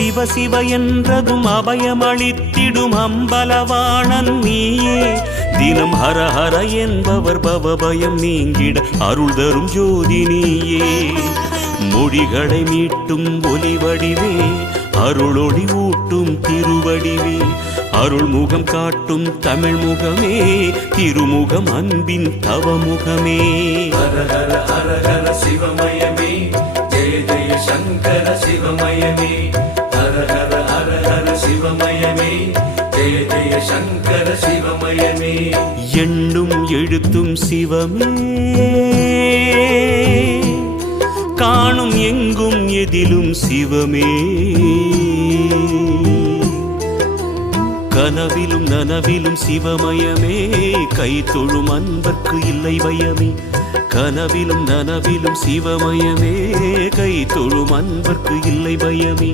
சிவ சிவ என்றதும் அபயமளித்திடும் அம்பலவாணன் நீயே. தினம் ஹர ஹர என்பவர் பவபயம் நீங்கிட அருள் தரும் ஜோதி நீயே. மொழிகளை மீட்டும் ஒலி வடிவே, அருளொளி ஊட்டும் திருவடிவே, அருள்முகம் காட்டும் தமிழ் முகமே, திருமுகம் அன்பின் தவமுகமே. ஹர ஹர ஹர ஹர சிவமயமே, ஜெய ஜெய சங்கர சிவமயமே. ஹர ஹர ஹர ஹர சிவமயமே, ஜெய ஜெய சங்கர சிவமயமே. எண்ணும் எழுத்தும் சிவமே, காணும் எங்கும் எதிலும் சிவமே. கனவிலும் நனவிலும் சிவமயமே, கை தொழும் அன்பர்க்கு இல்லை பயமே. கனவிலும் நனவிலும் சிவமயமே, கை தொழும் அன்பர்க்கு இல்லை பயமே.